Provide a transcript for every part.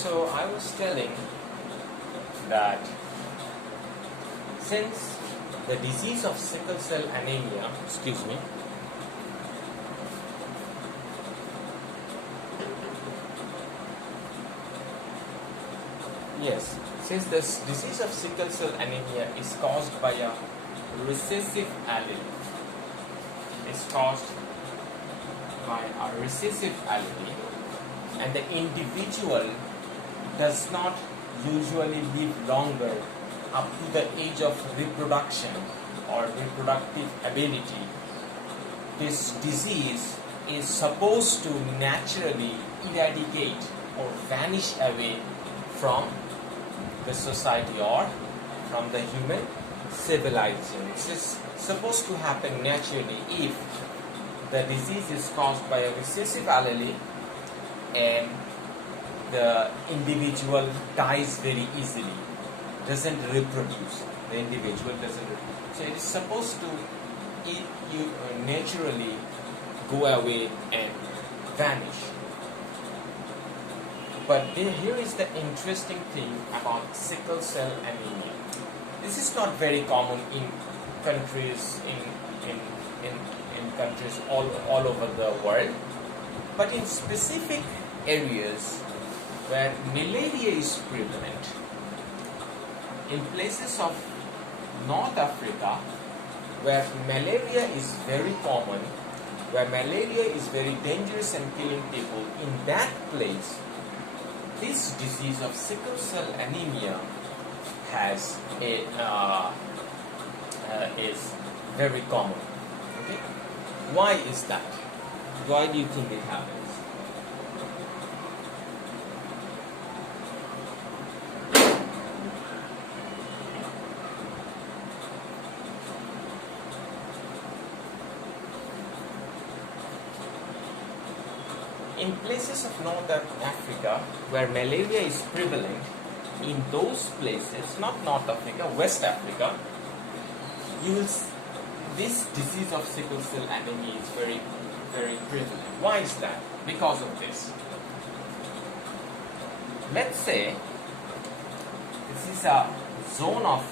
So I was telling that since the disease of sickle cell anemia, since this disease of sickle cell anemia is caused by a recessive allele, and the individual does not usually live longer up to the age of reproduction or reproductive ability, this disease is supposed to naturally eradicate or vanish away from the society or from the human civilization. This is supposed to happen naturally if the disease is caused by a recessive allele and the individual dies very easily, doesn't reproduce. The individual doesn't reproduce. So it is supposed to naturally go away and vanish. But here is the interesting thing about sickle cell anemia. This is not very common in countries in countries all over the world, but in specific areas where malaria is prevalent, in places of North Africa where malaria is very common, where malaria is very dangerous and killing people, in that place this disease of sickle cell anemia is very common. Okay, why is that? Why do you think it happens? In places of North Africa where malaria is prevalent, in those places, not North Africa, West Africa, this disease of sickle cell anemia is very, very prevalent. Why is that? Because of this. Let's say this is a zone of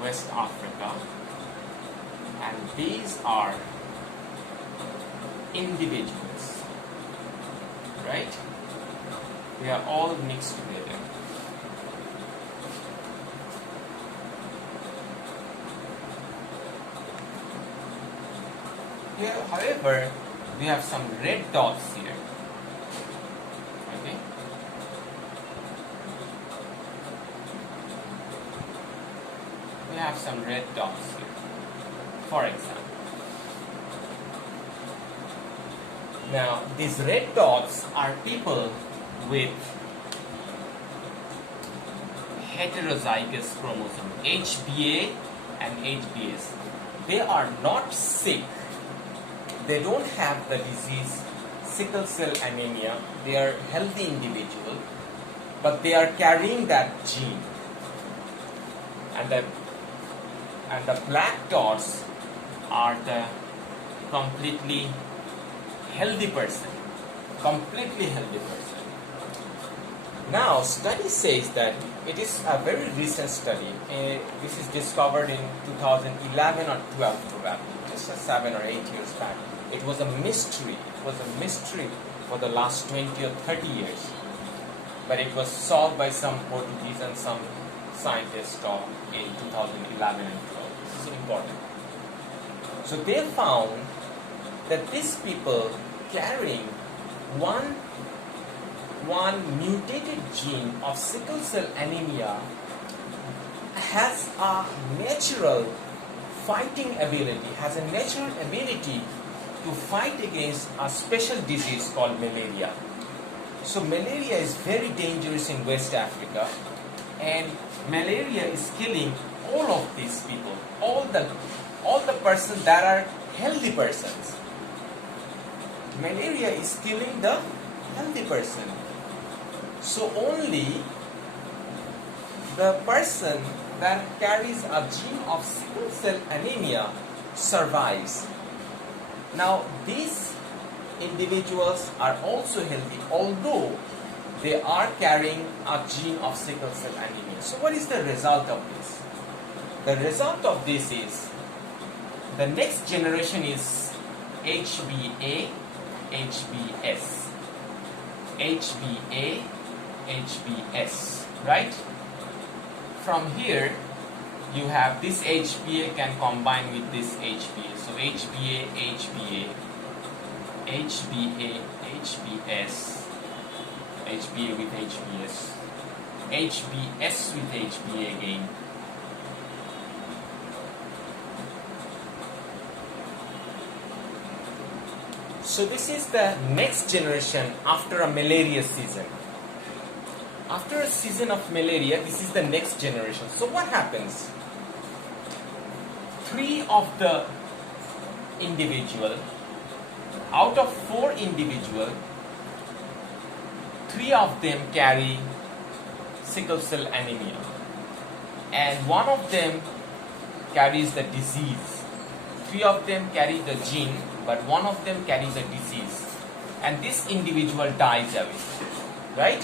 West Africa, and these are individuals, right? They are all mixed together. Here, however, we have some red dots here. Okay? We have some red dots here, for example. Now, these red dots are people with heterozygous chromosome, HBA and HBS. They are not sick. They don't have the disease sickle cell anemia. They are healthy individuals, but they are carrying that gene. And the black dots are the completely healthy person, completely healthy person. Now, study says that it is a very recent study. This is discovered in 2011 or 12 probably, just 7 or 8 years back. It was a mystery. It was a mystery for the last 20 or 30 years. But it was solved by some Portuguese and some scientists in 2011 and 12. This is important. So they found that these people carrying one mutated gene of sickle cell anemia has a natural fighting ability, has a natural ability to fight against a special disease called malaria. So malaria is very dangerous in West Africa, and malaria is killing all of these people, all the persons that are healthy persons. Malaria is killing the healthy person. So only the person that carries a gene of sickle cell anemia survives. Now these individuals are also healthy, although they are carrying a gene of sickle cell anemia. So what is the result of this? The result of this is the next generation is HbA, HbS. HbA, HbS, right? From here, you have this HbA can combine with this HbA. So HbA, HbA, HbA, HbS, HbA with HbS, HbS with HbA again. So this is the next generation after a malaria season. After a season of malaria, this is the next generation. So what happens? 3 of the individual, out of 4 individual, 3 of them carry sickle cell anemia, and 1 of them carries the disease. 3 of them carry the gene, but 1 of them carries the disease, and this individual dies away, right?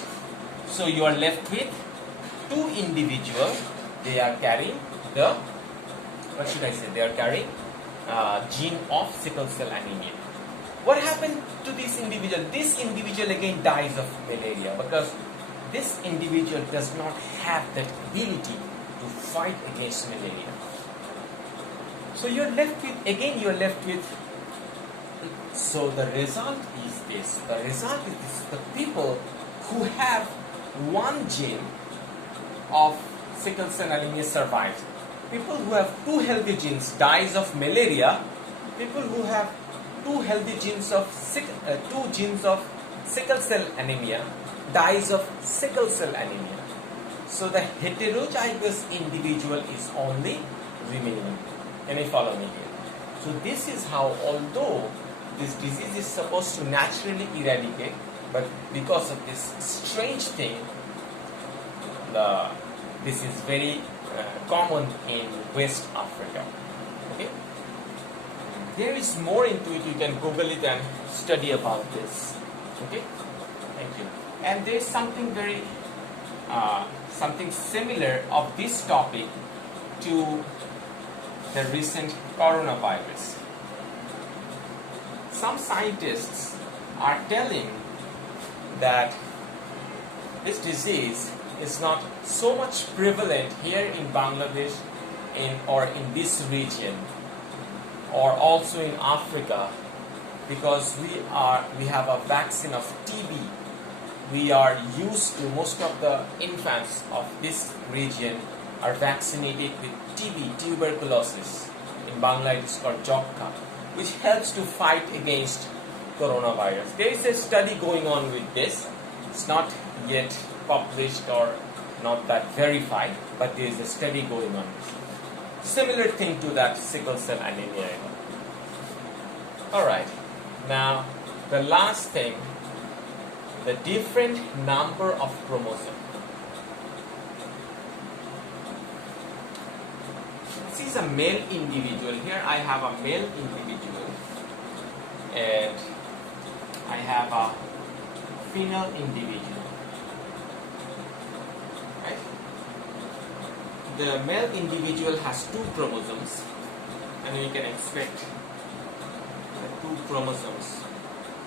So you are left with 2 individuals. They are carrying the, what should I say, they are carrying gene of sickle cell anemia. What happened to this individual? This individual again dies of malaria because this individual does not have that ability to fight against malaria. So you're left with, again you're left with, so the result is this. The result is this. The people who have 1 gene of sickle cell anemia survive. People who have 2 healthy genes dies of malaria. People who have 2 healthy genes of 2 genes of sickle cell anemia dies of sickle cell anemia. So the heterozygous individual is only remaining. Can you follow me here? So this is how, although this disease is supposed to naturally eradicate, but because of this strange thing, this is very common in West Africa. Okay, there is more into it. You can Google it and study about this. Okay, thank you. And there is something very something similar of this topic to the recent coronavirus. Some scientists are telling that this disease is not so much prevalent here in Bangladesh or in this region or also in Africa, because we have a vaccine of TB. We are used to, most of the infants of this region are vaccinated with TB, tuberculosis. In Bangla it is called Jokka, which helps to fight against coronavirus. There is a study going on with this. It's not yet published or not that verified, but there is a study going on. Similar thing to that sickle cell anemia. Alright, now the last thing, the different number of chromosomes. This is a male individual. Here I have a male individual and I have a female individual. Right? The male individual has 2 chromosomes, and we can expect the 2 chromosomes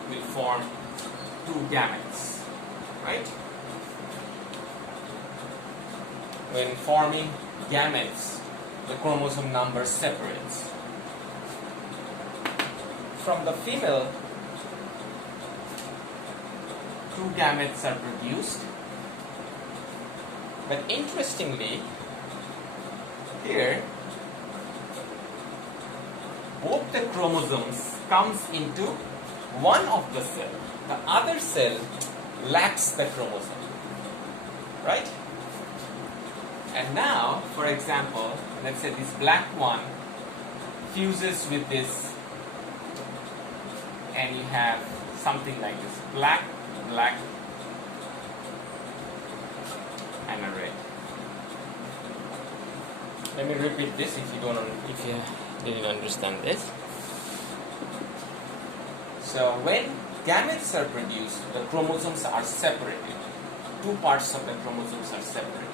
will form 2 gametes. Right? When forming gametes, the chromosome number separates. From the female, 2 gametes are produced, but interestingly, here both the chromosomes comes into one of the cell. The other cell lacks the chromosome, right? And now, for example, let's say this black one fuses with this, and you have something like this: black, black, and a red. Let me repeat this if you didn't understand this. So when gametes are produced, the chromosomes are separated. two parts of the chromosomes are separate.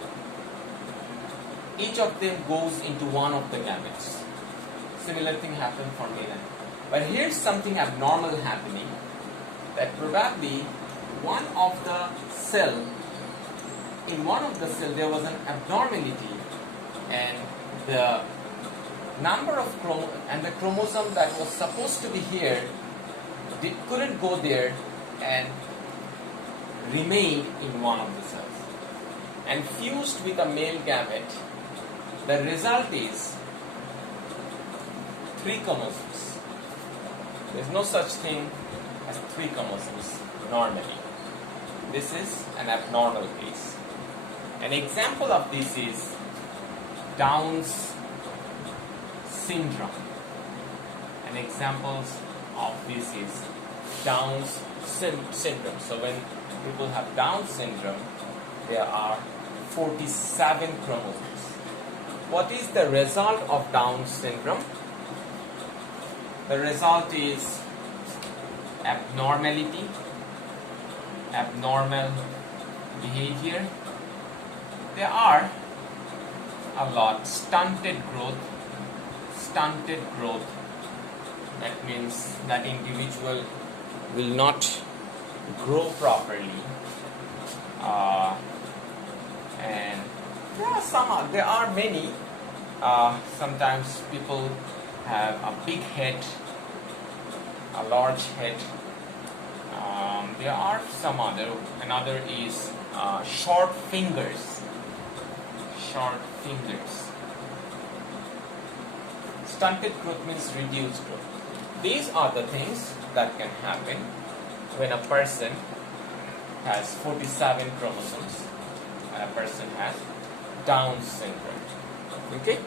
Each of them goes into one of the gametes. Similar thing happened for male. But here's something abnormal happening, that probably one of the cell, in one of the cell there was an abnormality, and the number of the chromosome that was supposed to be here couldn't go there and remain in one of the cells and fused with a male gamete. The result is 3 chromosomes. There's no such thing as 3 chromosomes normally. This is an abnormal case. An example of this is Down's syndrome. An example of this is Down's syndrome. So when people have Down syndrome, there are 47 chromosomes. What is the result of Down syndrome? The result is abnormality, abnormal behavior. There are a lot. Stunted growth. That means that individual will not grow properly. And there are many. Sometimes people have a big head, a large head. There are some other. Another is short fingers. Stunted growth means reduced growth. These are the things that can happen when a person has 47 chromosomes and a person has Down syndrome. Okay?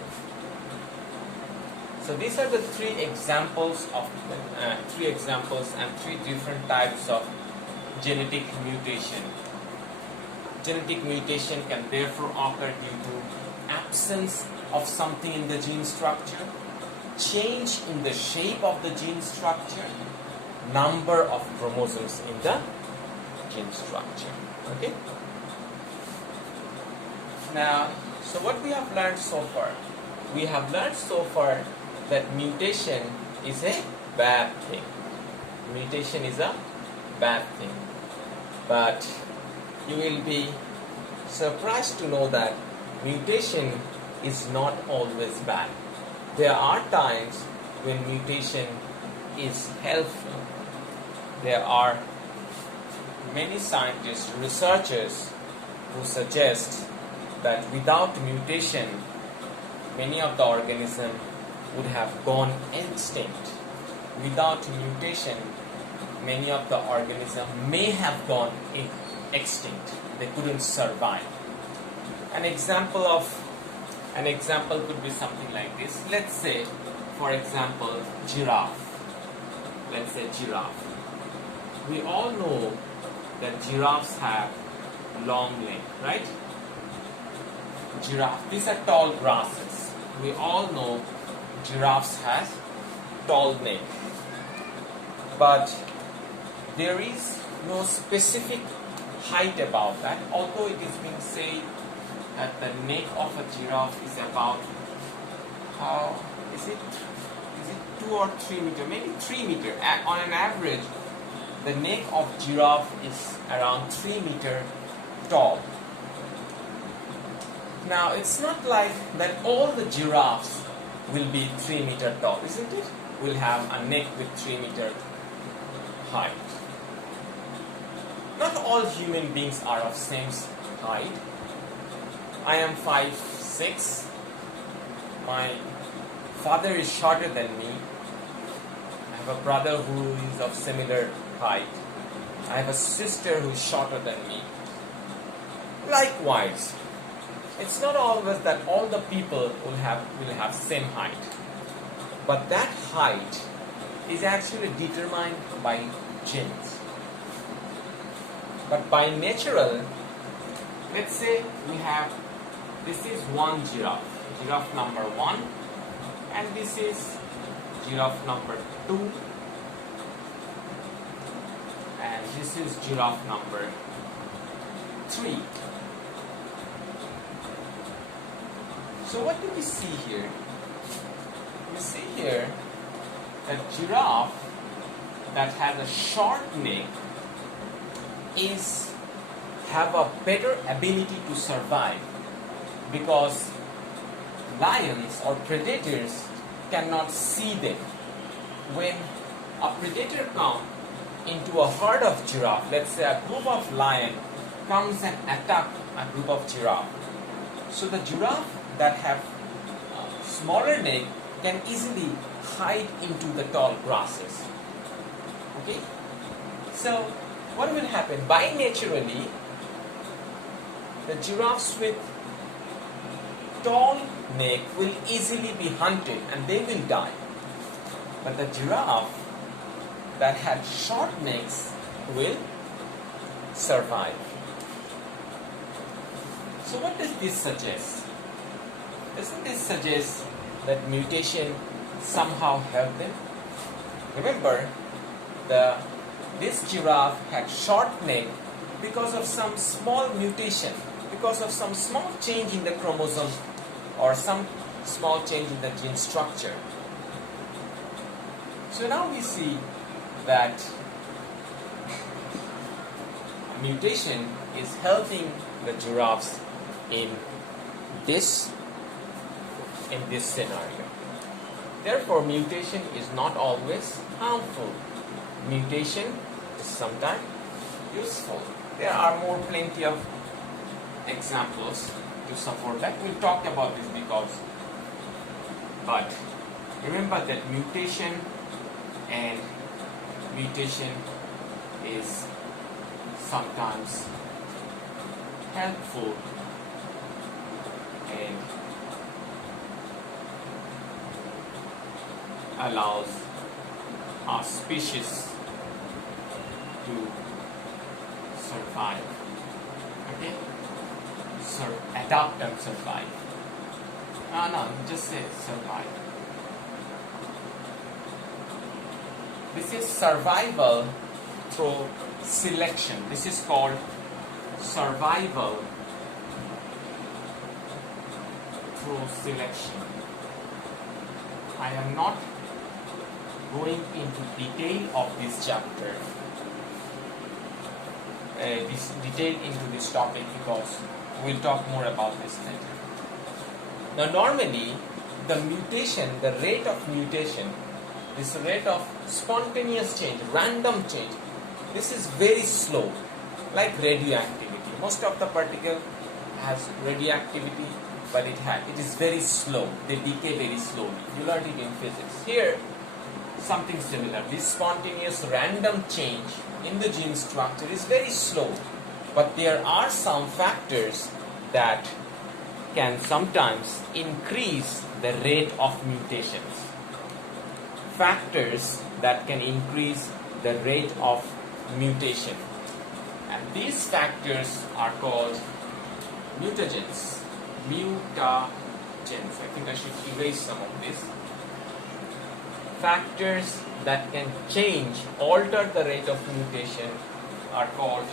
So these are the 3 examples and 3 different types of genetic mutation. Genetic mutation can therefore occur due to absence of something in the gene structure, change in the shape of the gene structure, number of chromosomes in the gene structure. Okay? Now, so what we have learned so far? We have learned so far that mutation is a bad thing. Mutation is a bad thing. But you will be surprised to know that mutation is not always bad. There are times when mutation is helpful. There are many scientists, researchers who suggest that without mutation, many of the organisms would have gone extinct. Without mutation, many of the organisms may have gone extinct. They couldn't survive. An example could be something like this. Let's say, for example, giraffe. Let's say giraffe. We all know that giraffes have long legs, right? Giraffe. These are tall grasses. We all know giraffes has tall neck. But there is no specific height about that, although it is being said that the neck of a giraffe is about, how is it 2 or 3 meters, maybe 3 meters. On an average, the neck of giraffe is around 3 meters tall. Now, it's not like that all the giraffes will be 3 meters tall, isn't it? Will have a neck with 3 meters height. Not all human beings are of same height. I am 5'6". My father is shorter than me. I have a brother who is of similar height. I have a sister who is shorter than me. Likewise, it's not always that all the people will have same height. But that height is actually determined by genes. But by natural, let's say this is one giraffe number 1, and this is giraffe number 2, and this is giraffe number 3. So what do we see here? We see here that giraffe that has a short neck have a better ability to survive, because lions or predators cannot see them. When a predator comes into a herd of giraffe, let's say a group of lion comes and attacks a group of giraffe, so the giraffe that have smaller neck can easily hide into the tall grasses. Okay, so what will happen? By naturally, the giraffes with tall neck will easily be hunted and they will die. But the giraffe that had short necks will survive. So what does this suggest? Doesn't this suggest that mutation somehow helped them? Remember, this giraffe had short neck because of some small mutation, because of some small change in the chromosome or some small change in the gene structure. So now we see that mutation is helping the giraffes in this scenario. Therefore, mutation is not always harmful. Mutation is sometimes useful. There are plenty of examples to support that. We'll talk about this but remember that mutation is sometimes helpful and allows our species to survive. Okay? Adapt and survive. No, just say survive. This is survival through selection. This is called survival through selection. I am not going into detail of this chapter, into this topic, because we'll talk more about this later. Now, normally, the rate of mutation, this rate of spontaneous change, random change, this is very slow, like radioactivity. Most of the particle has radioactivity, but it is very slow. They decay very slowly. You learned it in physics. Here, something similar. This spontaneous random change in the gene structure is very slow, but there are some factors that can sometimes increase the rate of mutations. Factors that can increase the rate of mutation. And these factors are called mutagens. Mutagens. I think I should erase some of this. Factors that can alter the rate of mutation are called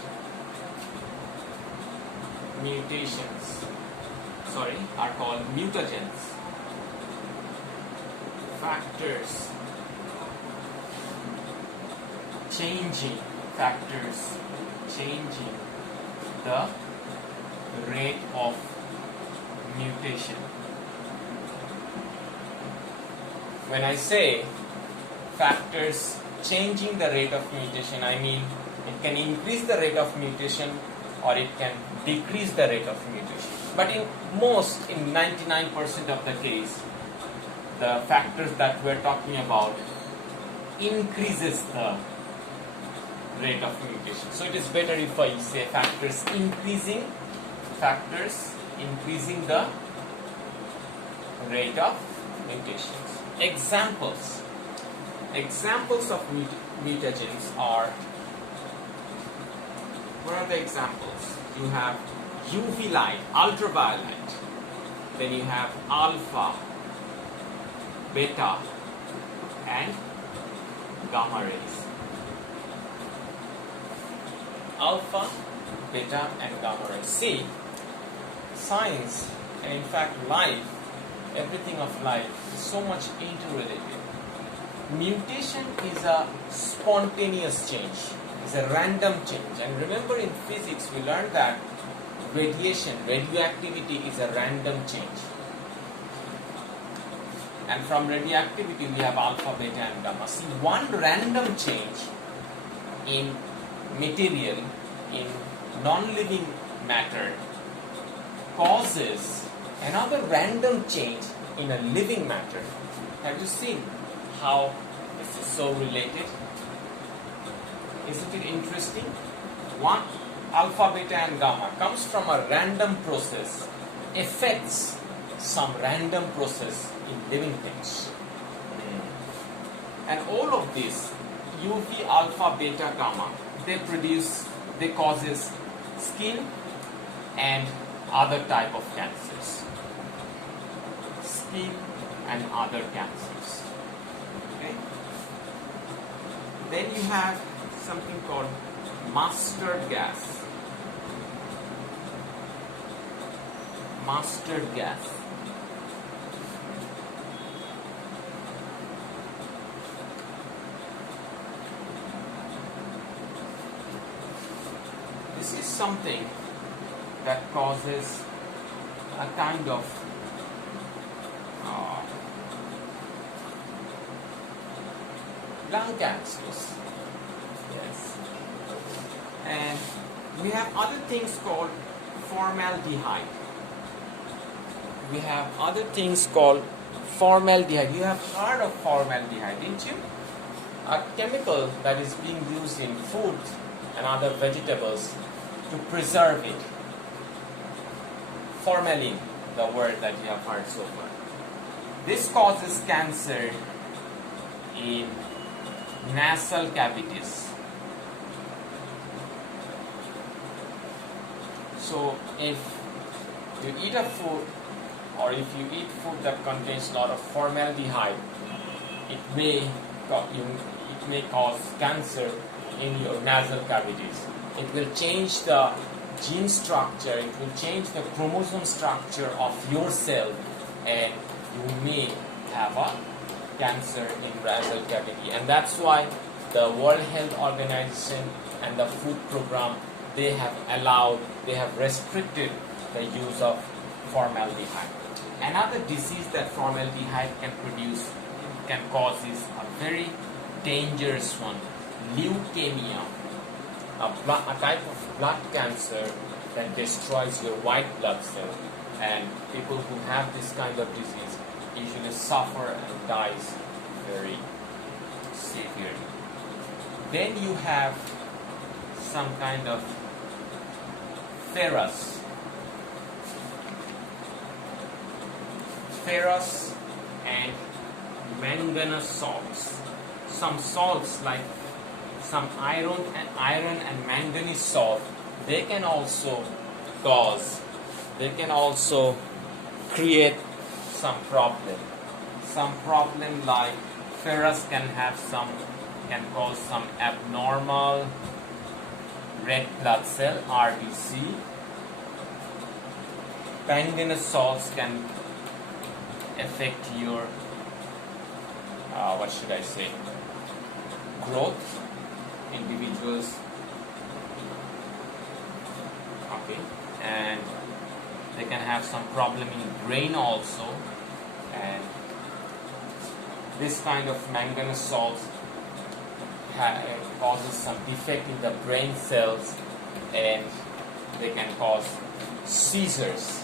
mutagens. Factors changing the rate of mutation. When I say factors changing the rate of mutation, I mean it can increase the rate of mutation or it can decrease the rate of mutation. But in 99% of the case, the factors that we're talking about increases the rate of mutation. So it is better if I say factors increasing the rate of mutations. Examples of mutagens are, what are the examples? You have UV light, ultraviolet, then you have alpha, beta, and gamma rays. Alpha, beta and gamma rays. See, science and in fact life, everything of life is so much interrelated. Mutation is a spontaneous change, is a random change. And remember in physics we learned that radiation, radioactivity is a random change. And from radioactivity we have alpha, beta and gamma. See, one random change in material, in non-living matter causes another random change in a living matter. Have you seen how this is so related? Isn't it interesting? One alpha, beta and gamma comes from a random process, affects some random process in living things. And all of this, UV, alpha, beta, gamma, they causes skin and other type of cancers. Skin and other cancers. Okay? Then you have something called mustard gas. Mustard gas. This is something that causes a kind of lung cancers. Yes. And we have other things called formaldehyde. We have other things called formaldehyde. You have heard of formaldehyde, didn't you? A chemical that is being used in food and other vegetables to preserve it. Formalin, the word that you have heard so far. This causes cancer in nasal cavities. So if you eat a food or if you eat food that contains a lot of formaldehyde, it may cause cancer in your nasal cavities. It will change the gene structure, it will change the chromosome structure of your cell, and you may have a cancer in nasal cavity. And that's why the World Health Organization and the food program, they have restricted the use of formaldehyde. Another disease that formaldehyde can cause is a very dangerous one, leukemia, a type of blood cancer that destroys your white blood cell. And people who have this kind of disease usually suffer and dies very severely. Then you have some kind of ferrous and manganese salts. Some salts like some iron and manganese salt, they can also create some problem. Some problem like ferrous can cause some abnormal red blood cell, RBC. Manganese salts can affect your growth, individuals, okay, and they can have some problem in brain also. And this kind of manganese salts causes some defect in the brain cells, and they can cause seizures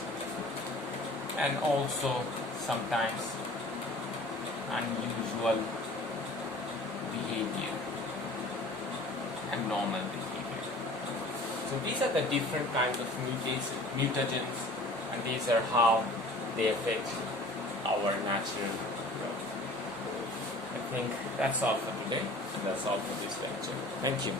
and also sometimes unusual behavior, abnormal behavior. So these are the different kinds of mutagens, and these are how they affect our natural growth. I think that's all for today. That's all for this lecture. Thank you.